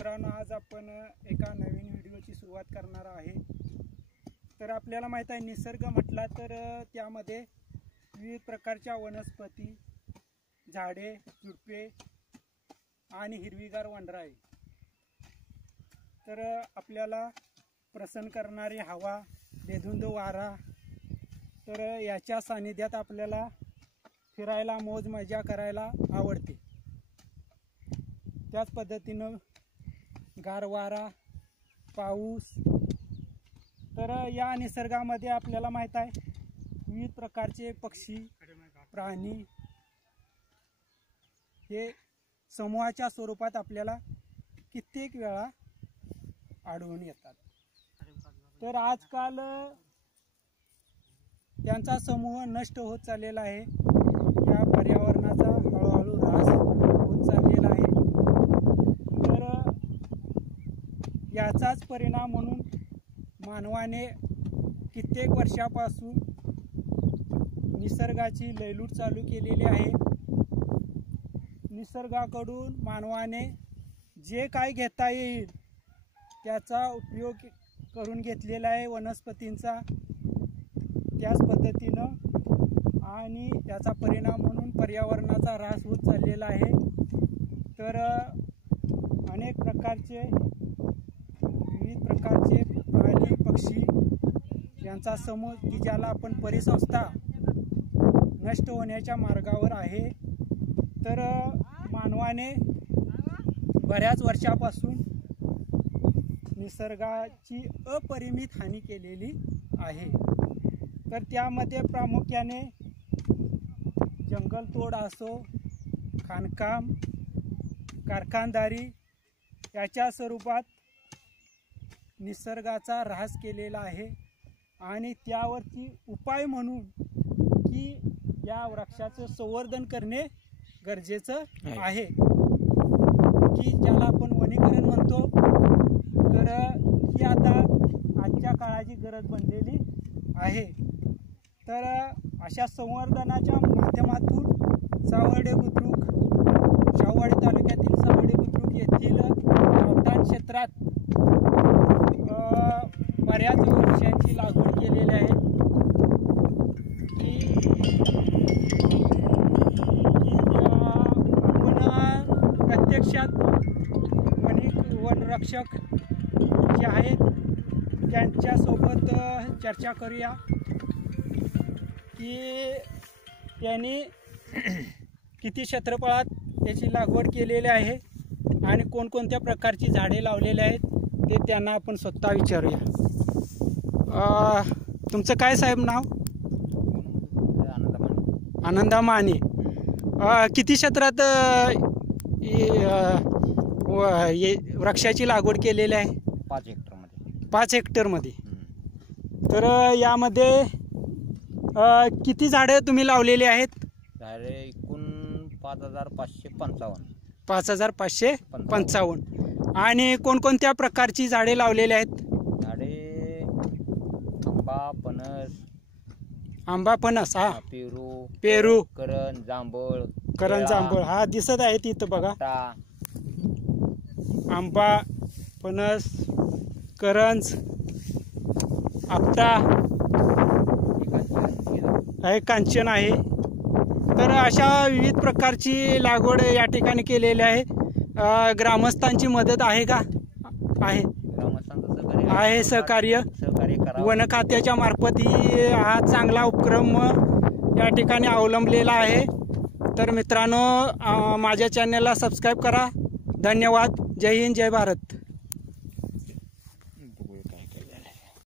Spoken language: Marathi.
मित्रांनो, आज आपण एका नवीन व्हिडिओची सुरुवात करणार आहे। तर आपल्याला माहित आहे, निसर्ग म्हटला तर त्यामध्ये विविध प्रकारच्या वनस्पती, झाडे, झुडपे आणि हिरवीगार वनराई। तर आपल्याला प्रसन्न करणारी हवा, बेधुंद वारा, तर याच्या सानिध्यात आपल्याला फिरायला, मौज मजा करायला आवडते। त्याच पद्धतीनं गार वारा, पाऊस, तर या निसर्गामध्ये आपल्याला माहित आहे विविध प्रकारचे पक्षी, प्राणी हे समूहाच्या स्वरूपात आपल्याला कित्येक वेळा आढळून येतात। तर आजकाल त्यांचा समूह नष्ट होत चाललेला आहे। या पर्यावरणाचा हळूहळू ऱ्हास होत चाललेला आहे। तर याचाच परिणाम म्हणून मानवाने कित्येक वर्षापासून निसर्गाची लयलूट चालू केलेली आहे। निसर्गाकडून मानवाने जे काय घेता येईल त्याचा उपयोग करून घेतलेला आहे वनस्पतींचा। त्याच पद्धतीनं आणि त्याचा परिणाम म्हणून पर्यावरणाचा ऱ्हास होत चाललेला आहे। तर अनेक प्रकारचे विविध प्रकारचे प्राणी, पक्षी यांचा समूह की ज्याला आपण परिसंस्था नष्ट होण्याच्या मार्गावर आहे। तर मानवाने बऱ्याच वर्षापासून निसर्गाची अपरिमित हानी केलेली आहे। तर त्यामध्ये प्रामुख्याने जंगलतोड असो, खाणकाम, कारखानदारी याच्या स्वरूपात निसर्गाचा ऱ्हास केलेला आहे। आणि त्यावरची उपाय म्हणून की या वृक्षाचं संवर्धन करणे गरजेचं आहे, की ज्याला आपण वनीकरण म्हणतो। तर ही आता आजच्या काळाची गरज बनलेली आहे। तर अशा संवर्धनाच्या माध्यमातून सावर्डे बुद्रुक, शाहूवाडी तालुक्यातील सावर्डे बुद्रुक येथील गावठाण क्षेत्रात बऱ्याच वृक्षांची लागवड केलेली आहे। की आपण प्रत्यक्षात वनरक्षक जे आहेत त्यांच्यासोबत चर्चा करूया की त्यांनी किती क्षेत्रफळात त्याची लागवड केलेली आहे आणि कोणकोणत्या प्रकारची झाडे लावलेली आहेत ते त्यांना आपण स्वतः विचारूया। तुमचं काय साहेब नाव? आनंदा माने। किती क्षेत्रात वृक्षाची लागवड केलेली आहे? 5 हेक्टरमध्ये। 5 हेक्टरमध्ये। तर यामध्ये किती झाडे तुम्ही लावलेली आहेत? झाडे एकूण 5555। 5555। आणि कोणकोणत्या प्रकारची झाडे लावलेली आहेत? झाडे आंबा, फणस, हा, पेरू, करण, जांभूळ, हा दिसत आहे तिथं बघा। आंबा, फणस, करंज, आपटा आहे, कांचन आहे। तर अशा विविध प्रकारची लागवड या ठिकाणी केलेली आहे। ग्रामस्थांची मदत आहे का? आहे सहकार्य वन खात्याच्या मार्फत हा चांगला उपक्रम या ठिकाणी अवलंबलेला आहे। तर मित्रांनो, माझ्या चॅनलला सबस्क्राईब करा। धन्यवाद। जय हिंद, जय भारत।